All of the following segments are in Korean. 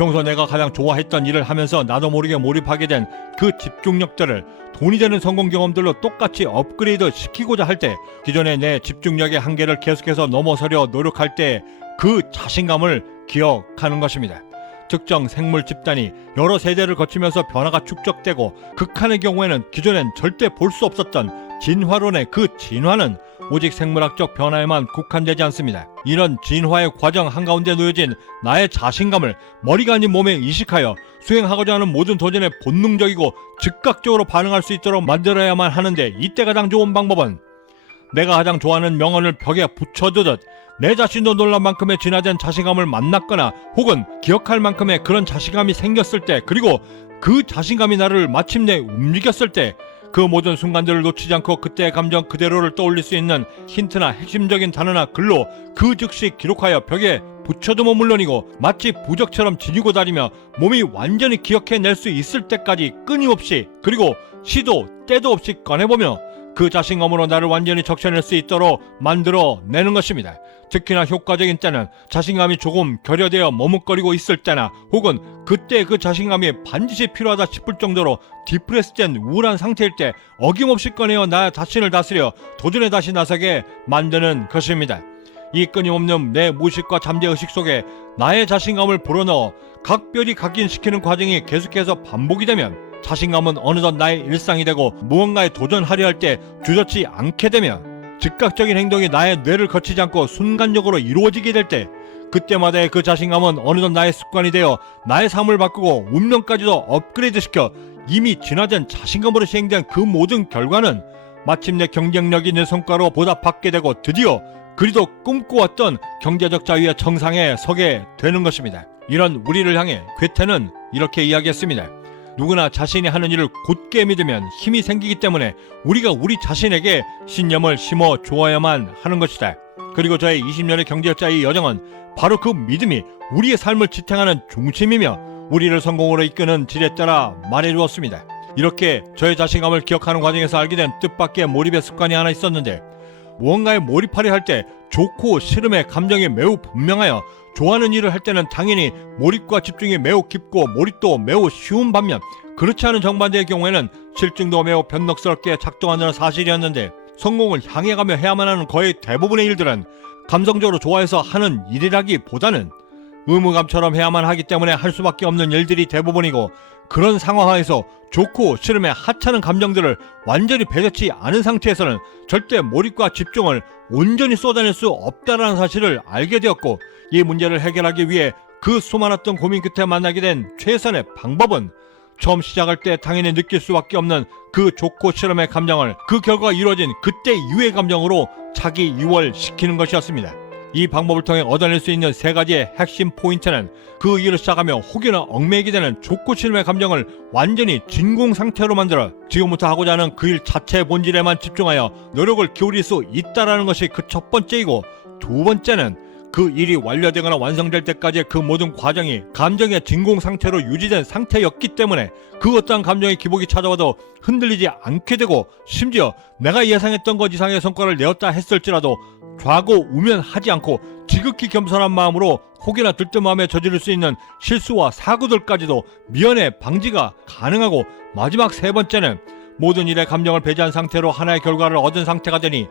평소 내가 가장 좋아했던 일을 하면서 나도 모르게 몰입하게 된 그 집중력들을 돈이 되는 성공 경험들로 똑같이 업그레이드 시키고자 할 때, 기존의 내 집중력의 한계를 계속해서 넘어서려 노력할 때 그 자신감을 기억하는 것입니다. 특정 생물 집단이 여러 세대를 거치면서 변화가 축적되고 극한의 경우에는 기존엔 절대 볼 수 없었던 진화론의 그 진화는 오직 생물학적 변화에만 국한되지 않습니다. 이런 진화의 과정 한가운데 놓여진 나의 자신감을 머리가 아닌 몸에 이식하여 수행하고자 하는 모든 도전에 본능적이고 즉각적으로 반응할 수 있도록 만들어야만 하는데, 이때 가장 좋은 방법은 내가 가장 좋아하는 명언을 벽에 붙여두듯 내 자신도 놀랄 만큼의 진화된 자신감을 만났거나 혹은 기억할 만큼의 그런 자신감이 생겼을 때, 그리고 그 자신감이 나를 마침내 움직였을 때, 그 모든 순간들을 놓치지 않고 그때의 감정 그대로를 떠올릴 수 있는 힌트나 핵심적인 단어나 글로 그 즉시 기록하여 벽에 붙여두면 물론이고, 마치 부적처럼 지니고 다니며 몸이 완전히 기억해낼 수 있을 때까지 끊임없이, 그리고 시도 때도 없이 꺼내보며 그 자신감으로 나를 완전히 적셔낼 수 있도록 만들어내는 것입니다. 특히나 효과적인 때는 자신감이 조금 결여되어 머뭇거리고 있을 때나, 혹은 그때 그 자신감이 반드시 필요하다 싶을 정도로 디프레스된 우울한 상태일 때 어김없이 꺼내어 나 자신을 다스려 도전에 다시 나서게 만드는 것입니다. 이 끊임없는 내 무의식과 잠재의식 속에 나의 자신감을 불어넣어 각별히 각인시키는 과정이 계속해서 반복이 되면 자신감은 어느덧 나의 일상이 되고, 무언가에 도전하려 할 때 주저치 않게 되면 즉각적인 행동이 나의 뇌를 거치지 않고 순간적으로 이루어지게 될 때, 그때마다의 그 자신감은 어느덧 나의 습관이 되어 나의 삶을 바꾸고 운명까지도 업그레이드시켜 이미 진화된 자신감으로 시행된 그 모든 결과는 마침내 경쟁력 있는 성과로 보답받게 되고, 드디어 그리도 꿈꿔왔던 경제적 자유의 정상에 서게 되는 것입니다. 이런 우리를 향해 괴테는 이렇게 이야기했습니다. 누구나 자신이 하는 일을 굳게 믿으면 힘이 생기기 때문에 우리가 우리 자신에게 신념을 심어 주어야만 하는 것이다. 그리고 저의 20년의 경제자의 여정은 바로 그 믿음이 우리의 삶을 지탱하는 중심이며 우리를 성공으로 이끄는 질에 따라 말해주었습니다. 이렇게 저의 자신감을 기억하는 과정에서 알게 된 뜻밖의 몰입의 습관이 하나 있었는데, 무언가에 몰입하려 할 때 좋고 싫음의 감정이 매우 분명하여 좋아하는 일을 할 때는 당연히 몰입과 집중이 매우 깊고 몰입도 매우 쉬운 반면, 그렇지 않은 정반대의 경우에는 실증도 매우 변덕스럽게 작동하는 사실이었는데, 성공을 향해 가며 해야만 하는 거의 대부분의 일들은 감성적으로 좋아해서 하는 일이라기보다는 의무감처럼 해야만 하기 때문에 할 수밖에 없는 일들이 대부분이고, 그런 상황하에서 좋고 싫음의 하찮은 감정들을 완전히 배제치 않은 상태에서는 절대 몰입과 집중을 온전히 쏟아낼 수 없다는 사실을 알게 되었고, 이 문제를 해결하기 위해 그 수많았던 고민 끝에 만나게 된 최선의 방법은 처음 시작할 때 당연히 느낄 수밖에 없는 그 좋고 싫음의 감정을 그 결과가 이루어진 그때 이후의 감정으로 자기 유월시키는 것이었습니다. 이 방법을 통해 얻어낼 수 있는 세 가지의 핵심 포인트는, 그 일을 시작하며 혹여나 얽매이게 되는 좋고 싫음의 감정을 완전히 진공 상태로 만들어 지금부터 하고자 하는 그 일 자체의 본질에만 집중하여 노력을 기울일 수 있다는 것이 그 첫 번째이고, 두 번째는 그 일이 완료되거나 완성될 때까지의 그 모든 과정이 감정의 진공 상태로 유지된 상태였기 때문에 그 어떠한 감정의 기복이 찾아와도 흔들리지 않게 되고, 심지어 내가 예상했던 것 이상의 성과를 내었다 했을지라도 좌고우면하지 않고 지극히 겸손한 마음으로 혹여나 들뜬마음에 저지를 수 있는 실수와 사고들까지도 미연에 방지가 가능하고, 마지막 세 번째는 모든 일의 감정을 배제한 상태로 하나의 결과를 얻은 상태가 되니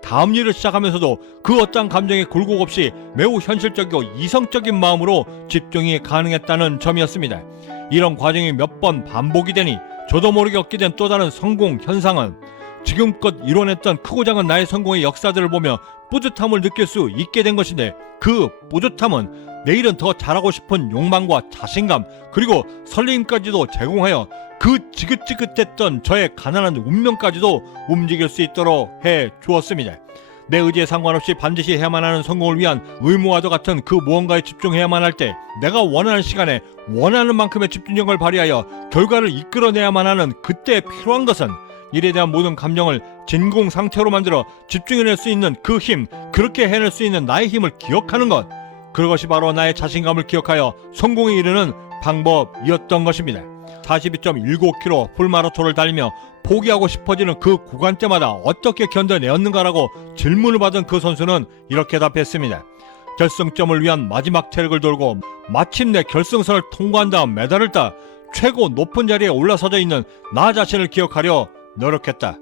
다음 일을 시작하면서도 그 어떠한 감정의 굴곡 없이 매우 현실적이고 이성적인 마음으로 집중이 가능했다는 점이었습니다. 이런 과정이 몇 번 반복이 되니 저도 모르게 얻게 된 또 다른 성공 현상은, 지금껏 이뤄냈던 크고 작은 나의 성공의 역사들을 보며 뿌듯함을 느낄 수 있게 된 것인데, 그 뿌듯함은 내일은 더 잘하고 싶은 욕망과 자신감, 그리고 설레임까지도 제공하여 그 지긋지긋했던 저의 가난한 운명까지도 움직일 수 있도록 해 주었습니다. 내 의지에 상관없이 반드시 해야만 하는 성공을 위한 의무와도 같은 그 무언가에 집중해야만 할 때, 내가 원하는 시간에 원하는 만큼의 집중력을 발휘하여 결과를 이끌어내야만 하는 그때 필요한 것은, 일에 대한 모든 감정을 진공 상태로 만들어 집중해낼 수 있는 그 힘, 그렇게 해낼 수 있는 나의 힘을 기억하는 것, 그것이 바로 나의 자신감을 기억하여 성공에 이르는 방법이었던 것입니다. 42.19km 풀마라톤을 달리며 포기하고 싶어지는 그 구간대마다 어떻게 견뎌내었는가라고 질문을 받은 그 선수는 이렇게 답했습니다. 결승점을 위한 마지막 트랙을 돌고 마침내 결승선을 통과한 다음 메달을 따 최고 높은 자리에 올라서져 있는 나 자신을 기억하려 노력했다.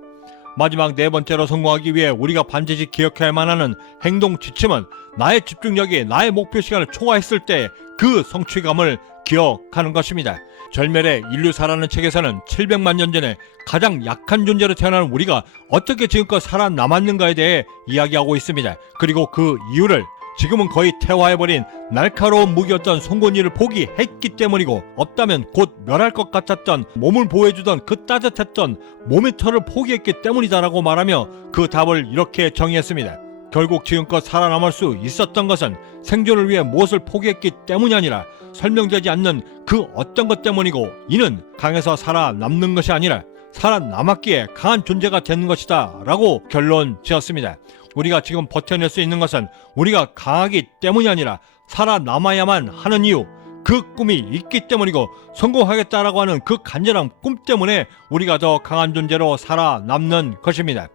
마지막 네 번째로 성공하기 위해 우리가 반드시 기억해야만 하는 행동 지침은 나의 집중력이 나의 목표 시간을 초과했을 때 그 성취감을 기억하는 것입니다. 절멸의 인류사라는 책에서는 700만 년 전에 가장 약한 존재로 태어난 우리가 어떻게 지금껏 살아남았는가에 대해 이야기하고 있습니다. 그리고 그 이유를 지금은 거의 퇴화해버린 날카로운 무기였던 송곳니를 포기했기 때문이고, 없다면 곧 멸할 것 같았던 몸을 보호해주던 그 따뜻했던 몸의 털을 포기했기 때문이다라고 말하며 그 답을 이렇게 정의했습니다. 결국 지금껏 살아남을 수 있었던 것은 생존을 위해 무엇을 포기했기 때문이 아니라 설명되지 않는 그 어떤 것 때문이고, 이는 강해서 살아남는 것이 아니라 살아남았기에 강한 존재가 되는 것이다 라고 결론 지었습니다. 우리가 지금 버텨낼 수 있는 것은 우리가 강하기 때문이 아니라 살아남아야만 하는 이유, 그 꿈이 있기 때문이고, 성공하겠다라고 하는 그 간절한 꿈 때문에 우리가 더 강한 존재로 살아남는 것입니다.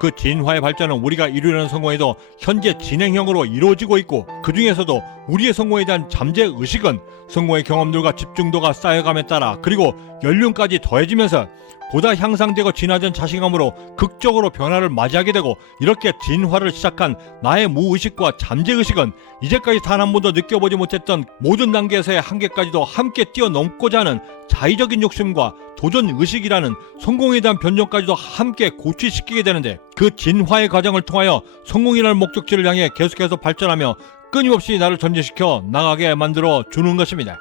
그 진화의 발전은 우리가 이루려는 성공에도 현재 진행형으로 이루어지고 있고, 그 중에서도 우리의 성공에 대한 잠재의식은 성공의 경험들과 집중도가 쌓여감에 따라, 그리고 연륜까지 더해지면서 보다 향상되고 진화된 자신감으로 극적으로 변화를 맞이하게 되고, 이렇게 진화를 시작한 나의 무의식과 잠재의식은 이제까지 단 한 번도 느껴보지 못했던 모든 단계에서의 한계까지도 함께 뛰어넘고자 하는 자의적인 욕심과 도전의식이라는 성공에 대한 변종까지도 함께 고취시키게 되는데, 그 진화의 과정을 통하여 성공이라는 목적지를 향해 계속해서 발전하며 끊임없이 나를 전진시켜 나가게 만들어 주는 것입니다.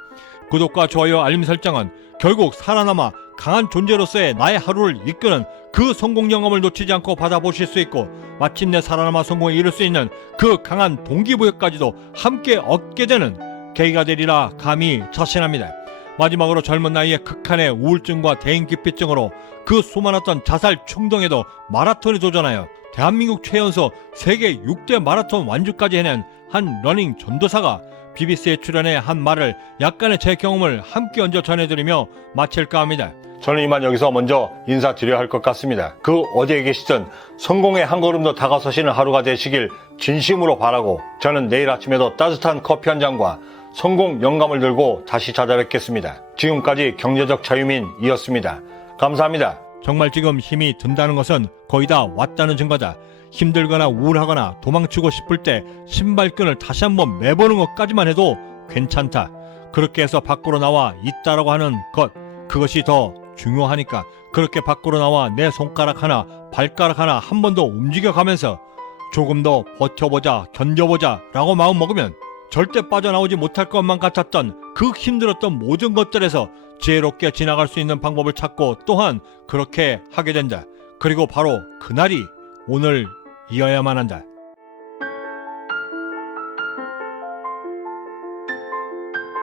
구독과 좋아요, 알림 설정은 결국 살아남아 강한 존재로서의 나의 하루를 이끄는 그 성공 영감을 놓치지 않고 받아보실 수 있고, 마침내 살아남아 성공에 이를 수 있는 그 강한 동기부여까지도 함께 얻게 되는 계기가 되리라 감히 자신합니다. 마지막으로 젊은 나이에 극한의 우울증과 대인기피증으로 그 수많았던 자살 충동에도 마라톤에 도전하여 대한민국 최연소 세계 6대 마라톤 완주까지 해낸 한 러닝 전도사가 BBC에 출연해 한 말을 약간의 제 경험을 함께 얹어 전해드리며 마칠까 합니다. 저는 이만 여기서 먼저 인사드려야 할 것 같습니다. 그 어디에 계시든 성공의 한 걸음 더 다가서시는 하루가 되시길 진심으로 바라고, 저는 내일 아침에도 따뜻한 커피 한 잔과 성공 영감을 들고 다시 찾아뵙겠습니다. 지금까지 경제적 자유민이었습니다. 감사합니다. 정말 지금 힘이 든다는 것은 거의 다 왔다는 증거다. 힘들거나 우울하거나 도망치고 싶을 때 신발끈을 다시 한번 매보는 것까지만 해도 괜찮다. 그렇게 해서 밖으로 나와 있다라고 하는 것, 그것이 더 중요하니까 그렇게 밖으로 나와 내 손가락 하나 발가락 하나 한 번 더 움직여가면서 조금 더 버텨보자, 견뎌보자 라고 마음 먹으면 절대 빠져나오지 못할 것만 같았던 그 힘들었던 모든 것들에서 지혜롭게 지나갈 수 있는 방법을 찾고 또한 그렇게 하게 된다. 그리고 바로 그날이 오늘이어야만 한다.